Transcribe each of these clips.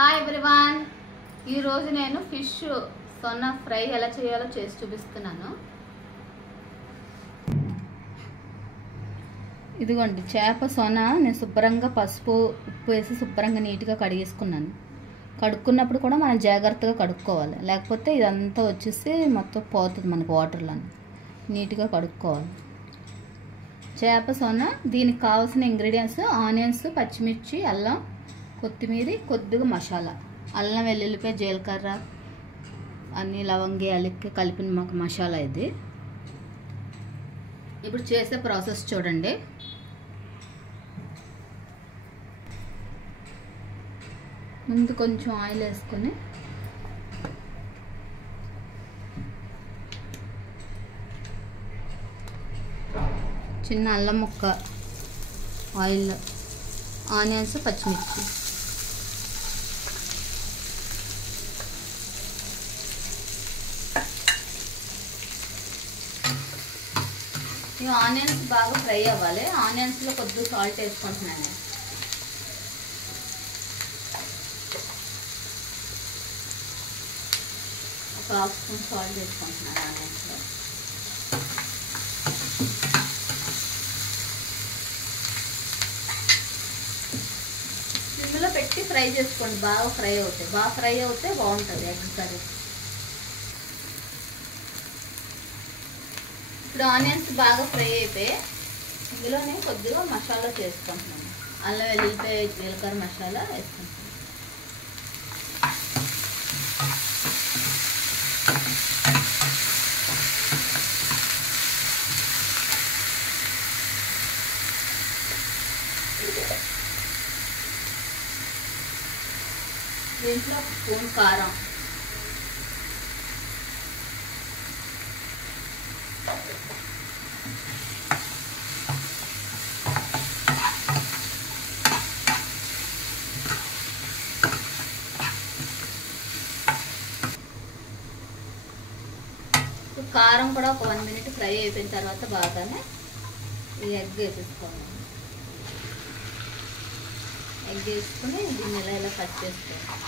Hi everyone, ఈరోజు నేను fish సొన్న fry ఎలా చేయాలో చేసి చూపిస్తున్నాను. ఇదిగోండి చేప సొన నేను శుభ్రంగా పసుపు ఉప్పు వేసి శుభ్రంగా నీట్గా కడిగేసుకున్నాను. కడుక్కున్నప్పుడు కూడా మనం జాగ్రత్తగా కడుక్కోవాలి, లేకపోతే ఇదంతా వచ్చేసి మొత్తం పోతుంది మనకు వాటర్లో. నీట్గా కడుక్కోవాలి చేప సొన. దీనికి కావాల్సిన ఇంగ్రీడియంట్స్ ఆనియన్స్, పచ్చిమిర్చి, అల్లం, కొత్తిమీర, కొద్దిగా మసాలా, అల్లం వెల్లుల్లిపాయ, జీలకర్ర, అన్ని లవంగి యాలక్కి కలిపిన మసాలా ఇది. ఇప్పుడు చేసే ప్రాసెస్ చూడండి. ముందు కొంచెం ఆయిల్ వేసుకొని చిన్న అల్లం ముక్క, ఆయిల్, ఆనియన్స్, పచ్చిమిర్చి, ఈ ఆనియన్స్ బాగా ఫ్రై అవ్వాలి. ఆనియన్స్లో కొద్దిగా సాల్ట్ వేసుకుంటున్నాను. ఒక హాఫ్ స్పూన్ సాల్ట్ వేసుకుంటున్నాను ఆనియన్స్లో. సిమ్లో పెట్టి ఫ్రై చేసుకోండి, బాగా ఫ్రై అవుతాయి బాగుంటుంది ఎగ్ కర్రీ. ఇప్పుడు ఆనియన్స్ బాగా ఫ్రై అయిపోయి ఇందులోనే కొద్దిగా మసాలా చేసుకుంటున్నాను. అల్లం వెల్లుల్లిపాయ జీలకర్ర మసాలా వేసుకుంటున్నాను. దీంట్లో ఒక స్పూన్ కారం, కారం కూడా ఒక 1 మినిట్ ఫ్రై అయిపోయిన తర్వాత బాగానే ఈ ఎగ్ వేసేసుకోవాలి. ఎగ్ వేసుకుని దీన్ని ఇలా కట్ చేసుకోవాలి.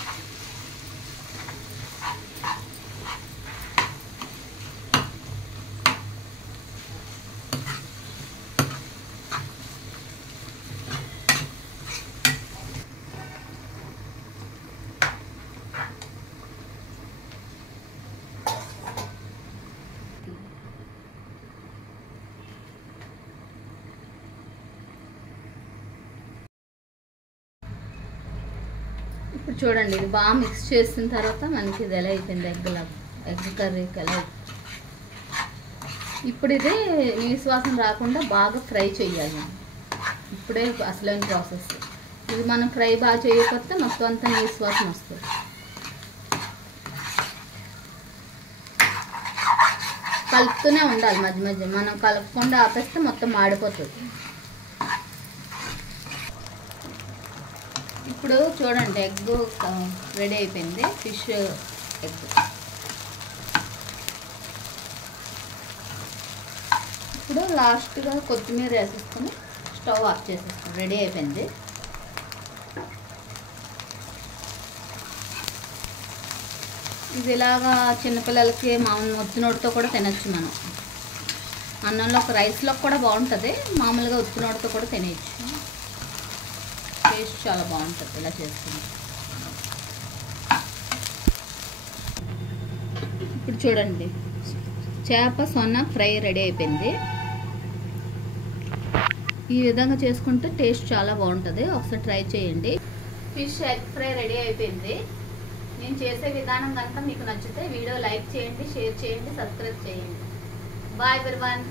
ఇప్పుడు చూడండి, ఇది బాగా మిక్స్ చేసిన తర్వాత మనకి ఇది ఎలా అయిపోయింది, ఎగ్ కర్రీకి ఎలా. ఇప్పుడు ఇది నీసు వాసన రాకుండా బాగా ఫ్రై చేయాలి. ఇప్పుడే అసలైన ప్రాసెస్ ఇది. మనం ఫ్రై బాగా చేయకపోతే మొత్తం అంతా నీసు వాసన వస్తుంది. కలుపుతూనే ఉండాలి మధ్య మధ్య. మనం కలుపుకుండా ఆపేస్తే మొత్తం మాడిపోతుంది. ఇప్పుడు చూడండి, ఎగ్ రెడీ అయిపోయింది, ఫిష్ ఎగ్. ఇప్పుడు లాస్ట్గా కొత్తిమీర వేసేసుకొని స్టవ్ ఆఫ్ చేసేస్తాం. రెడీ అయిపోయింది. ఇది ఇలాగా చిన్నపిల్లలకి మామూలు ఉత్తినోటితో కూడా తినచ్చు. మనం అన్నంలో ఒక రైస్లో కూడా బాగుంటుంది, మామూలుగా ఉత్తినోటితో కూడా తినేయచ్చు. టేస్ట్ చాలా బాగుంటుంది ఇలా చేసుకుని. ఇప్పుడు చూడండి, చేప సొన్న ఫ్రై రెడీ అయిపోయింది. ఈ విధంగా చేసుకుంటే టేస్ట్ చాలా బాగుంటుంది. ఒకసారి ట్రై చేయండి. ఫిష్ ఎగ్ ఫ్రై రెడీ అయిపోయింది. నేను చేసే విధానం కనుక మీకు నచ్చితే వీడియో లైక్ చేయండి, షేర్ చేయండి, సబ్స్క్రైబ్ చేయండి. Bye everyone.